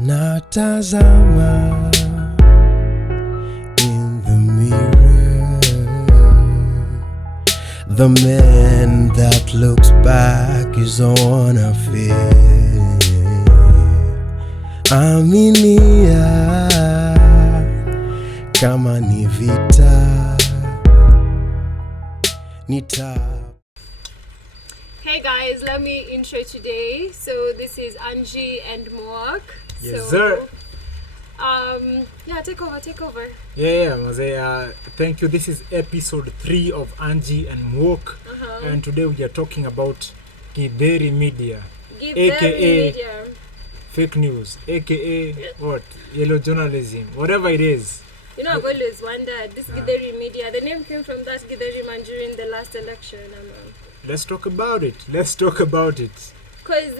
Natazama in the mirror, the man that looks back is on a fear. Aminia kama ni vita nita. Hey guys, let me intro today. So this is Angie and Muok. Yes, sir. Take over. Thank you. This is episode 3 of Angie and Muok, and today we are talking about Githeri media, aka media. fake news, aka what, yellow journalism, whatever it is. You know, I've always wondered, this Githeri media, the name came from that Githeri man during the last election. Let's talk about it. Because,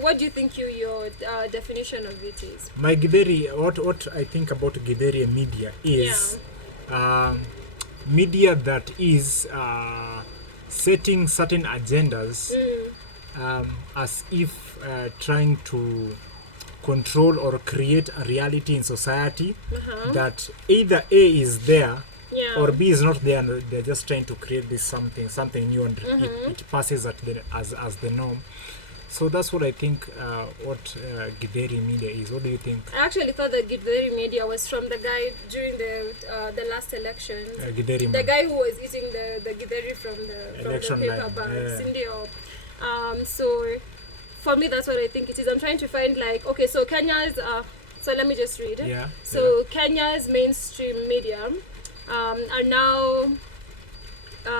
what do you think your definition of it is? My Githeri, what I think about Githeri media is media that is setting certain agendas as if trying to control or create a reality in society that either A is there or B is not there, and they're just trying to create this something new, and it passes as the norm. So that's what I think what Githeri media is. What do you think? I actually thought that Githeri media was from the guy during the last election. The guy who was eating the Githeri from the paper bags. So for me, that's what I think it is. I'm trying to find so Kenya's. So let me just read. Kenya's mainstream media are now.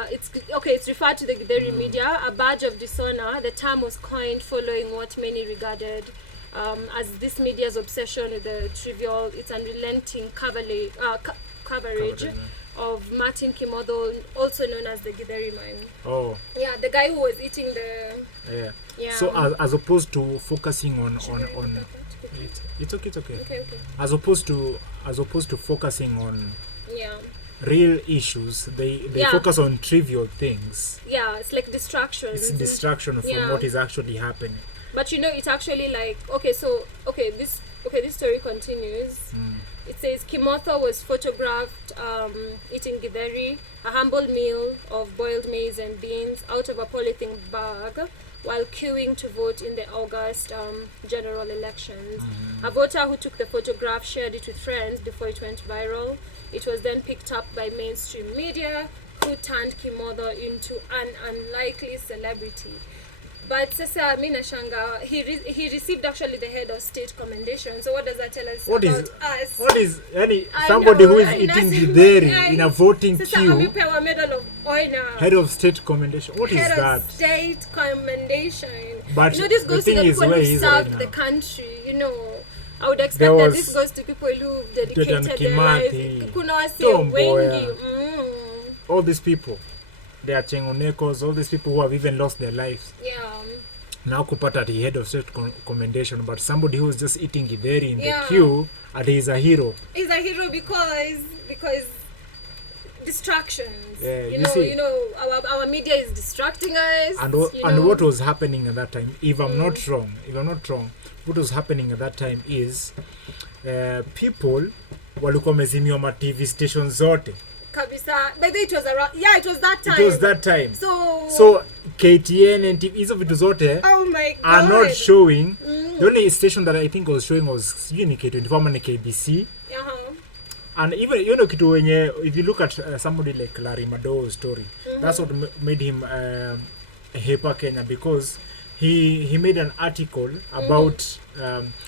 It's referred to the Githeri media, a badge of dishonor. The term was coined following what many regarded as this media's obsession with the trivial, its unrelenting coverage of Martin Kimotho, also known as the Githeri man. Oh. Yeah, the guy who was eating the. Yeah. So as opposed to focusing on it's okay. Okay. As opposed to focusing on real issues, they focus on trivial things. Yeah, it's like distractions. It's distraction from what is actually happening. But it's actually this story continues. It says Kimotho was photographed eating Githeri, a humble meal of boiled maize and beans, out of a polythene bag while queuing to vote in the August general elections. A voter who took the photograph shared it with friends before it went viral. It was then picked up by mainstream media, who turned Kimotho into an unlikely celebrity. But sasa mi nashanga, he received actually the head of state commendation. So what does that tell us about us? What is somebody who is eating Githeri in a voting queue? Amepewa medal of honor. Head of state commendation. What is that? Head of state commendation. But this goes to the people who served the country. I would expect that this goes to people who dedicated their lives. Kuna wasi wengi. All these people. They are chengonekos, all these people who have even lost their lives. Yeah. Now kupata the head of state commendation, but somebody who is just eating Githeri in the queue, and he's a hero. He's a hero because distractions. Yeah, our media is distracting us. And what was happening at that time, if I'm not wrong, what was happening at that time is people walikuwa mezimiwa ma TV stations zote. Kabisa. But it was that time. So KTN and TV, hizo vitu zote are not showing. The only station that I think was showing was K24 and KBC. And even kitu wenye, if you look at somebody like Larry Madowo's story, that's what made him Hepa Kenya, because he made an article about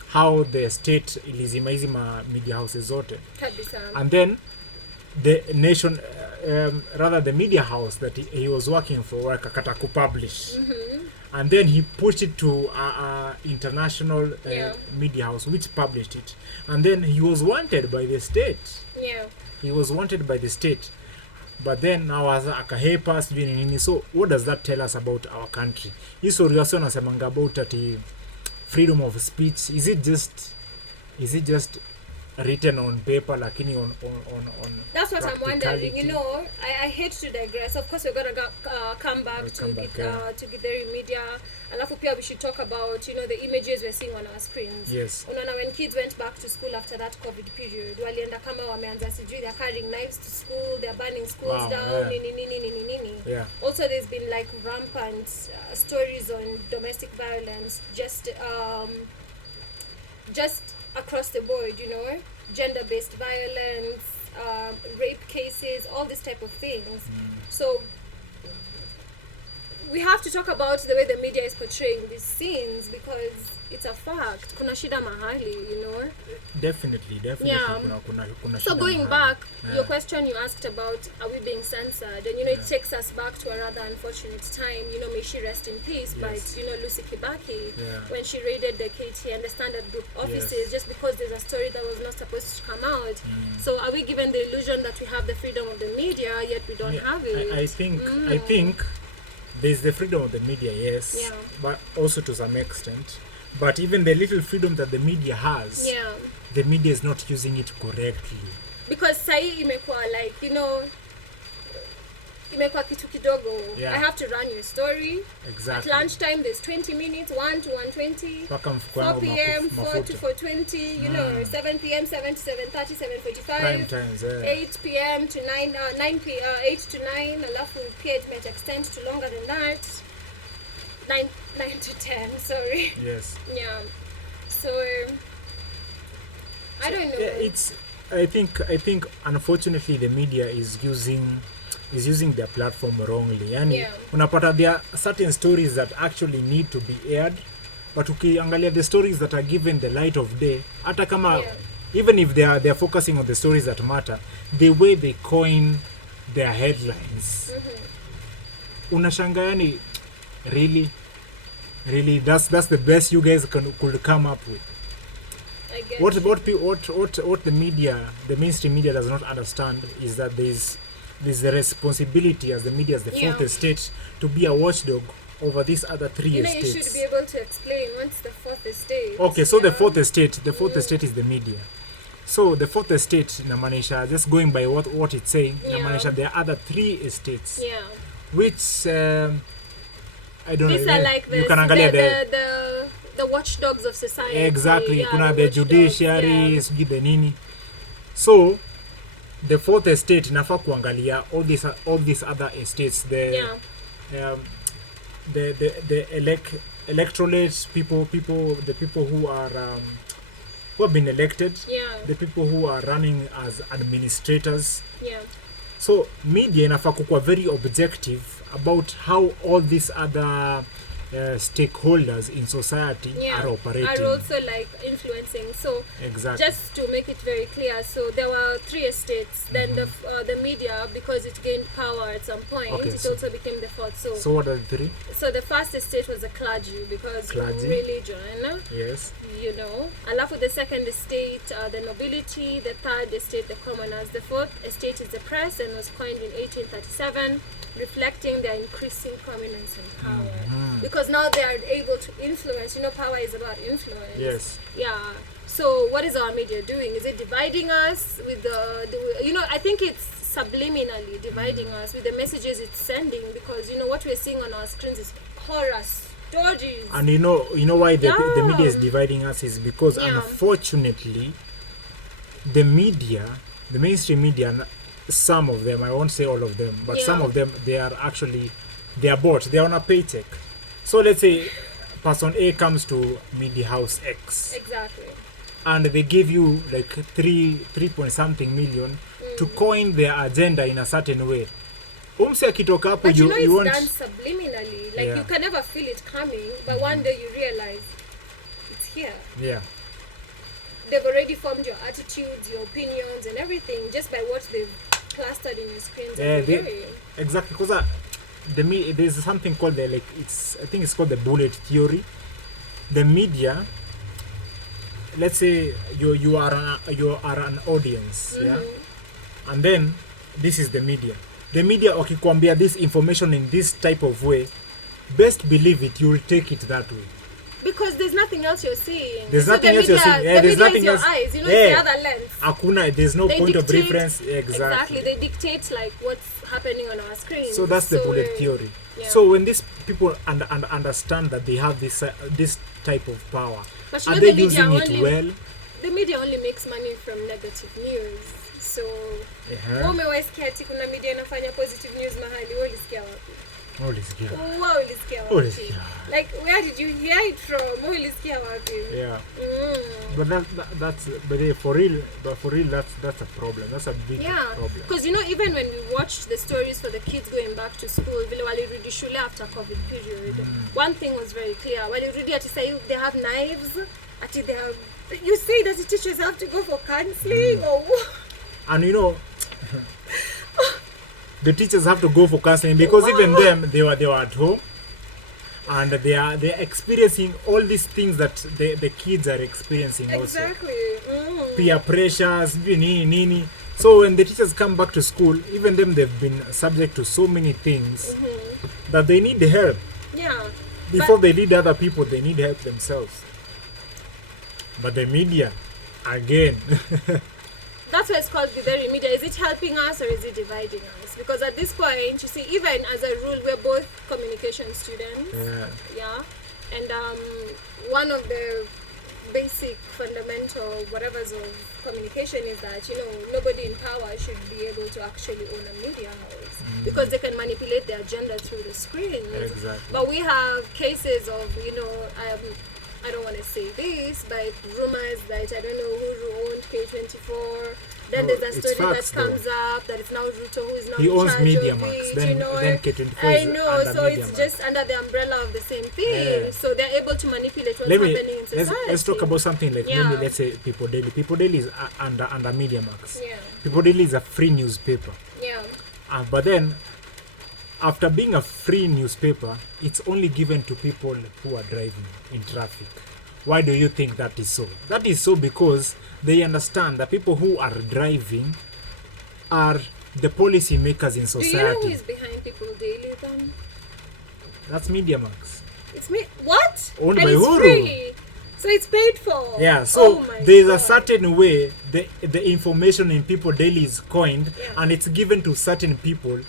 how the state ilizima media houses zote. Kabisa. And then the nation, rather the media house that he was working for, akakata kupublish. And then he pushed it to international media house, which published it. And then he was wanted by the state. Yeah. He was wanted by the state. But then now as akahepa sijui nini. So what does that tell us about our country? Hii story yasio nasemanga about freedom of speech. Is it just written on paper lakini on that's what I'm wondering. practicality. You know, I hate to digress. Of course, we're gonna come back We'll to come back, to Githeri Media. Alafu pia we should talk about, you know, the images we're seeing on our screens. Yes. Unaona, when kids went back to school after that COVID period, walienda kama wameanza sijui, they're carrying knives to school, they're burning schools Wow, down, yeah. nini. Yeah. Also, there's been like rampant stories on domestic violence, just across the board, you know, gender-based violence, rape cases, all this type of things. So we have to talk about the way the media is portraying these scenes, because it's a fact. Kuna shida mahali, you know. Definitely. Yeah. Kuna So shida going mahali. back, Yeah. your question you asked about, are we being censored? And, you know, it takes us back to a rather unfortunate time. You know, may she rest in peace. Yes. But, you know, Lucy Kibaki, Yeah. when she raided the KT and the Standard Group offices, Yes. just because there's a story that was not supposed to come out. So are we given the illusion that we have the freedom of the media, yet we don't have it? I think there's the freedom of the media, yes, Yeah. but also to some extent. But even the little freedom that the media has, Yeah. the media is not using it correctly. Because sahi imekuwa like, you know, imekuwa kitu kidogo. Yeah. I have to run your story. Exactly. At lunchtime, there's 20 minutes, 1 to 120. Mpaka mfuko 4 yangu p.m., 4 to mafuta. 4:20, you know, 7 p.m., 7 to 7:30, Prime 7:45, times, 8 p.m. to 8 to 9, alafu pia it might extend to longer than that. 9 to 10, sorry. Yes. Yeah. So, I don't know. Yeah, I think unfortunately the media is using their platform wrongly. Yani Yeah. unapata there are certain stories that actually need to be aired, but ukiangalia the stories that are given the light of day, hata kama Yeah. even if they're focusing on the stories that matter, the way they coin their headlines, unashanga yani, really that's the best you guys could come up with. I get What you. the media, the mainstream media does not understand is that there's the responsibility as the media, as the Yeah. fourth estate, to be a watchdog over these other three You know, estates. you should be able to explain what's the fourth estate. Okay, so the Yeah. fourth estate is the media. So the fourth estate inamaanisha, just going by what it's saying, Yeah. inamaanisha there are other three estates, Yeah. which I don't These know. are like You can angalia the watchdogs of society. exactly. Yeah, Kuna the watchdogs, judiciary, yeah. sijui the nini. So the fourth estate inafaa kuangalia all these other estates, Yeah. the electorate people, the people who have been elected, Yeah. the people who are running as administrators. Yeah. So media inafaa kukuwa very objective about how all these other stakeholders in society Yeah. are operating. Are also like influencing. So Exactly. just to make it very clear, so there were three estates. Then the media, because it gained power at some point, Okay, it so- also became the fourth. So what are the three? So the first estate was the clergy, because Clergy. religion, Yes. you know. Alafu the second estate, the nobility. The third estate, the commoners. The fourth estate is the press, and was coined in 1837, reflecting their increasing prominence and power. Because now they are able to influence. You know, power is about influence. Yes. Yeah. So what is our media doing? Is it dividing us with the you know, I think it's subliminally dividing us with the messages it's sending, because, you know, what we're seeing on our screens is horror stories. And you know why the media is Yeah. dividing us is because Yeah. unfortunately the media, the mainstream media, some of them, I won't say all of them, but some Yeah. of them, they are bought. They are on a paycheck. So let's say person A comes to Media House X Exactly. and they give you like 3 point something million to coin their agenda in a certain way. Umse akitoka hapo, But you know, it's want done subliminally. Like, Yeah. you can never feel it coming, but one day you realize it's here. yeah. They've already formed your attitudes, your opinions, and everything just by what they've plastered in your screens. Yeah, every they- day. Exactly, because there's something called I think it's called the bullet theory. The media, let's say you are an audience, yeah, and then this is the media. The media wakikwambia this information in this type of way, best believe it, you'll take it that way. Because there's nothing else you're seeing. There's So nothing the else you're media- seeing. Yeah, the there's media nothing is your else. eyes. You know, Yeah. it's the other lens. Akuna, there's no They point of dictate- reference. Exactly. They dictate like what's happening on our screen. So that's the bullet theory. Yeah. So when these people understand that they have this type of power, But you are know they the media using it only- well? The media only makes money from negative news. So Yeah. umewasikia ati kuna media inafanya positive news mahali, wewe ulisikia wapi? Ulisikia. Wewe ulisikia wapi? Ulisikia. Like where did you hear it from? Wewe ulisikia wapi? Yeah. Mm. But for real, that's a problem. That's a big Yeah, problem. because you know, even when we watched the stories for the kids going back to school, vile walirudi shule after COVID period, one thing was very clear. Walirudi ati say they have knives, ati they have. You say that the teachers have to go for counseling or what? And you know, the teachers have to go for counseling because even them, they were at home, and they're experiencing all these things that the kids are experiencing Exactly. also. Peer pressures, nini. So when the teachers come back to school, even them, they've been subject to so many things that they need help. Yeah. Before they lead other people, they need help themselves. But the media, again, That's why it's called Githeri media. Is it helping us or is it dividing us? Because at this point, you see, even as a rule, we're both communication students. Yeah. And one of the basic fundamental whatevers of communication is that, you know, nobody in power should be able to actually own a media house because they can manipulate the agenda through the screens. Exactly. But we have cases of, you know, I don't want to say this, but rumors that I don't know who owned K24. Then No, there's a it's story facts, that comes up that it's now Ruto who is now he in owns charge Media of Max, it, then you know. K24 I is know, under so Media it's Max. just under the umbrella of the same thing. Yeah. So they're able to manipulate what's happening in society. let's talk about something like Yeah. maybe let's say People Daily. People Daily is under Media Max. Yeah. People Daily is a free newspaper. Yeah. But then, after being a free newspaper, it's only given to people who are driving in traffic. Why do you think that is so? That is so because they understand that people who are driving are the policy makers in society. Do you know who is behind People Daily then? That's Media Max. It's me. What? Owned And by it's Uhuru. free. So it's paid for. Yeah, so Oh my there's God. a certain way the information in People Daily is coined, Yeah. and it's given to certain people,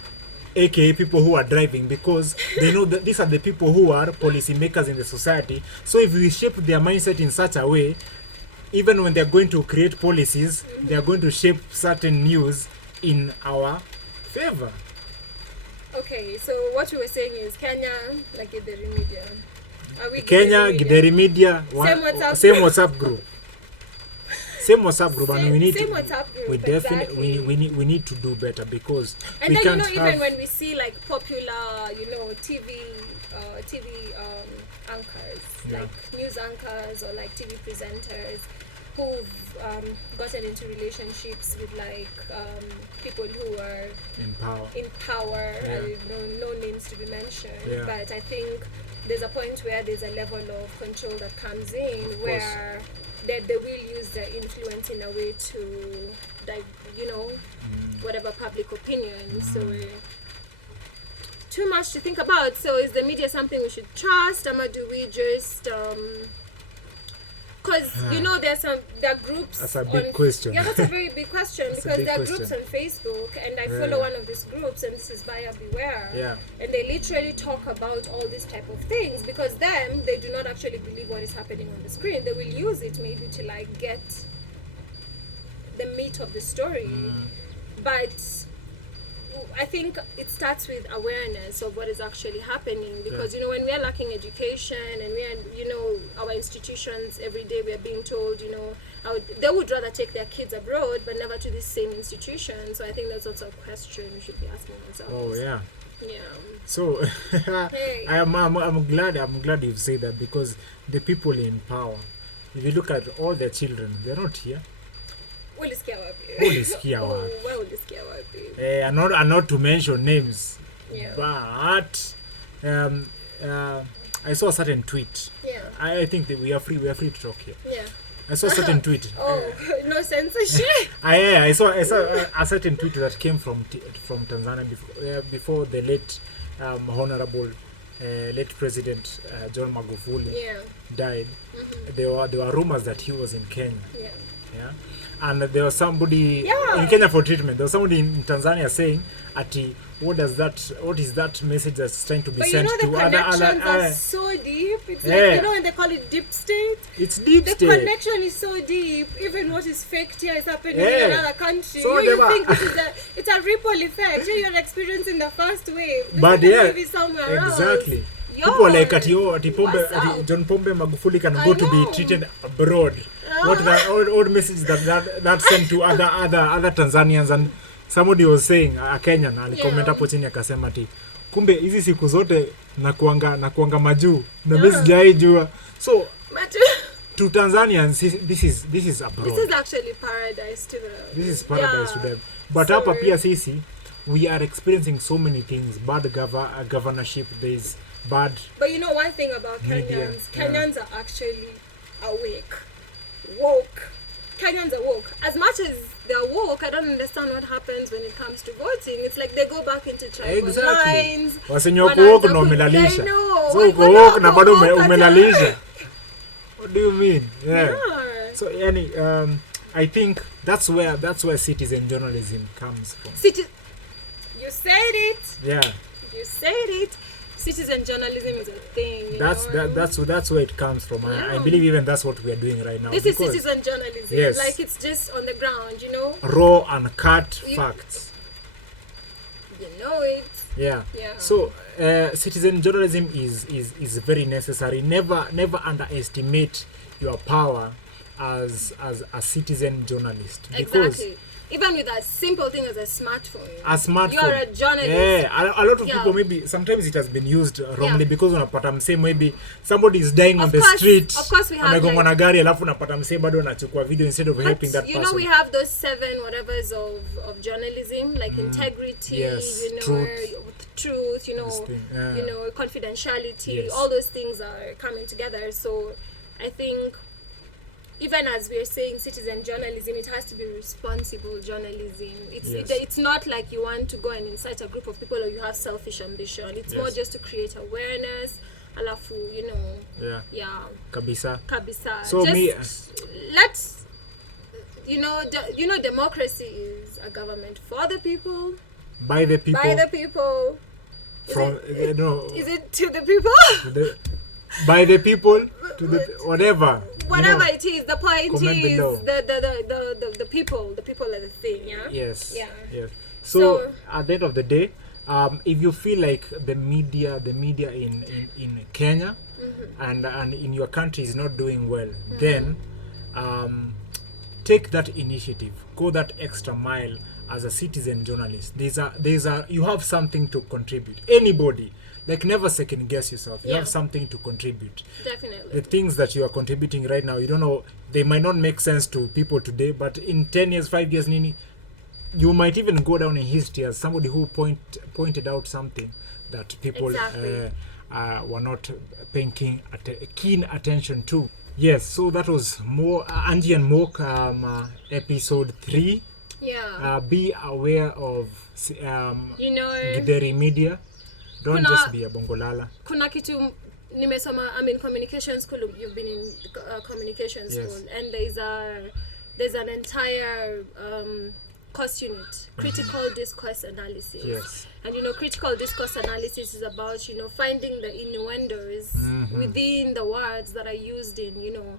aka people who are driving, because they know that these are the people who are policy makers in the society. So if we shape their mindset in such a way, even when they're going to create policies, they are going to shape certain news in our favor. Okay, so what you were saying is Kenya, like Githeri media. Are we Kenya, Githeri Media, Same WhatsApp WhatsApp group. Same WhatsApp group, and we need same to, WhatsApp group, we definitely exactly. we need to do better because And we then, you can't know, have, even when we see like popular, you know, TV anchors, Yeah. like news anchors or like TV presenters who've gotten into relationships with like people who are in power. in power, Yeah. no names to be mentioned, Yeah. but I think there's a point where there's a level of control that comes in where they will use their influence in a way to, you know, whatever public opinion. So too much to think about. So is the media something we should trust, or do we just because you know there are groups. That's a big question. Yeah, that's a very big question That's a because big there are question. groups on Facebook, and I follow one of these groups, and this is Buyer Beware. Yeah. And they literally talk about all these type of things because they do not actually believe what is happening on the screen. They will use it maybe to like get the meat of the story, but I think it starts with awareness of what is actually happening because you know when we are lacking education and we are, you know, our institutions every day we are being told, you know, they would rather take their kids abroad but never to this same institution. So I think that's also a question we should be asking ourselves. Oh yeah. Yeah. So Hey. I'm glad you've said that because the people in power, if you look at all their children, they're not here. Ulisikia wapi? Ulisikia wapi? Wewe ulisikia wapi? And not to mention names, Yeah. but I saw a certain tweet. Yeah. I think that we are free to talk here. Yeah. I saw a certain tweet. Oh, no censorship. I saw a certain tweet that came from Tanzania before the late Honorable late President John Magufuli Yeah. died, Mm-hmm. there were rumors that he was in Kenya. Yeah. Yeah, and there was somebody Yeah. in Kenya for treatment. There was somebody in Tanzania saying, "Ati, what is that message that's trying to be But you sent know the to other connections are so deep. It's like, Yeah. you know when they call it deep state? It's deep The state." connection is so deep. Even what is faked here is happening Yeah. in another country. So you they think it's a ripple effect. Here you're experiencing the first wave. This But is yeah, maybe somewhere exactly. else. People are like ati Pombe, what's up? John Pombe Magufuli can I go to be know. treated abroad. What that old message that sent to other Tanzanians, and somebody was saying a Kenyan alikomenta hapo chini akasema ati kumbe hizi siku zote nakuanga majuu na mimi sijaijua. So to Tanzanians this is abroad. This is actually paradise to them. This is paradise to them. But hapa pia sisi we are experiencing so many things. Bad governorship, there's bad. But you know one thing about Media, Kenyans are actually awake, woke. Kenyans are woke. As much as they're woke, I don't understand what happens when it comes to voting. It's like they go back into tribal lines. Wasenyo kuoku na umelalisha. I know. So uko woke na bado umelalisha. What do you mean? Yeah. So I think that's where citizen journalism comes from. You said it. Yeah. You said it. Citizen journalism is a thing. That's where it comes from. I believe even that's what we are doing right now. This is citizen journalism. Yes. Like it's just on the ground, you know. Raw and cut facts. You know it. Yeah. Yeah. So citizen journalism is very necessary. Never underestimate your power as a citizen journalist. Exactly. Even with a simple thing as a smartphone. You're a journalist. Yeah, a lot of people, maybe sometimes it has been used wrongly because unapata msee maybe somebody is dying on the street. Of course we have amegongwa na gari alafu unapata msee bado anachukua video instead of helping that person. You know we have those 7 whatevers of journalism, like integrity, yes, you know, truth, you know, you know, confidentiality. Yes. All those things are coming together. So I think even as we're saying citizen journalism, it has to be responsible journalism. It's not like you want to go and incite a group of people or you have selfish ambition. It's more just to create awareness. Alafu, you know. Yeah. Kabisa. So let's, you know, democracy is a government for the people. By the people. By the people. Is it to the people? By the people to the whatever. Whatever it is, the point is below. the people are the thing, yeah? Yes. Yeah. Yes. So at the end of the day, if you feel like the media in Kenya and in your country is not doing well, then take that initiative, go that extra mile as a citizen journalist. You have something to contribute. Anybody. Like, never second guess yourself. You have something to contribute. Definitely. The things that you are contributing right now, you don't know, they might not make sense to people today, but in 10 years, 5 years, Nini, you might even go down in history as somebody who pointed out something that people were not paying keen attention to. Yes, so that was more Angie and Muok, episode 3. Yeah. Be aware of Githeri media. Don't just be a bongolala. Kuna kitu nimesoma, I'm in communication school. You've been in communication school, and there's an entire course unit, critical discourse analysis. Yes. And you know, critical discourse analysis is about, you know, finding the innuendos within the words that are used in, you know,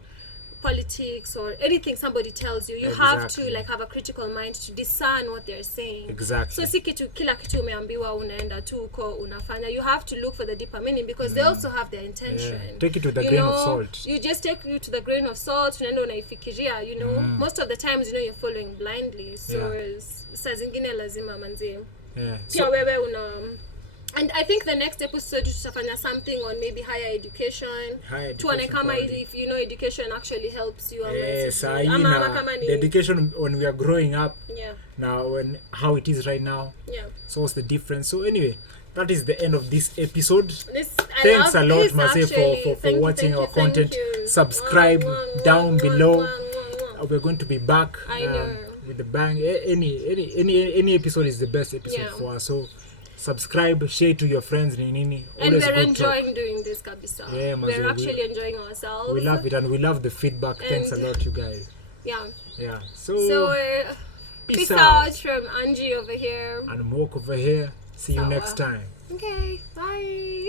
politics or anything somebody tells you. You have to like have a critical mind to discern what they're saying. Exactly. So si kila kitu umeambiwa unaenda tu uko unafanya. You have to look for the deeper meaning because they also have their intention. Yeah. Take it to the grain of salt. You just take it to the grain of salt, unaenda unaifikiria, you know. Most of the times, you know, you're following blindly. So saa zingine lazima manzi. Yeah. Pia wewe una. And I think the next episode tutafanya something on maybe higher education. Tuone kama if you know education actually helps you. The education when we are growing up. Yeah. Now how it is right now. Yeah. So what's the difference? So anyway, that is the end of this episode. Thanks a lot, Marseille, for watching our content. Subscribe down below. We're going to be back with the bang. Any episode is the best episode for us. So subscribe, share to your friends, nini. And Always we're good enjoying doing this, kabisa. Yeah, we're actually enjoying ourselves. We love it, and we love the feedback. Thanks a lot, you guys. Yeah. So peace out from Angie over here and Muok over here. See you next time. Okay, bye.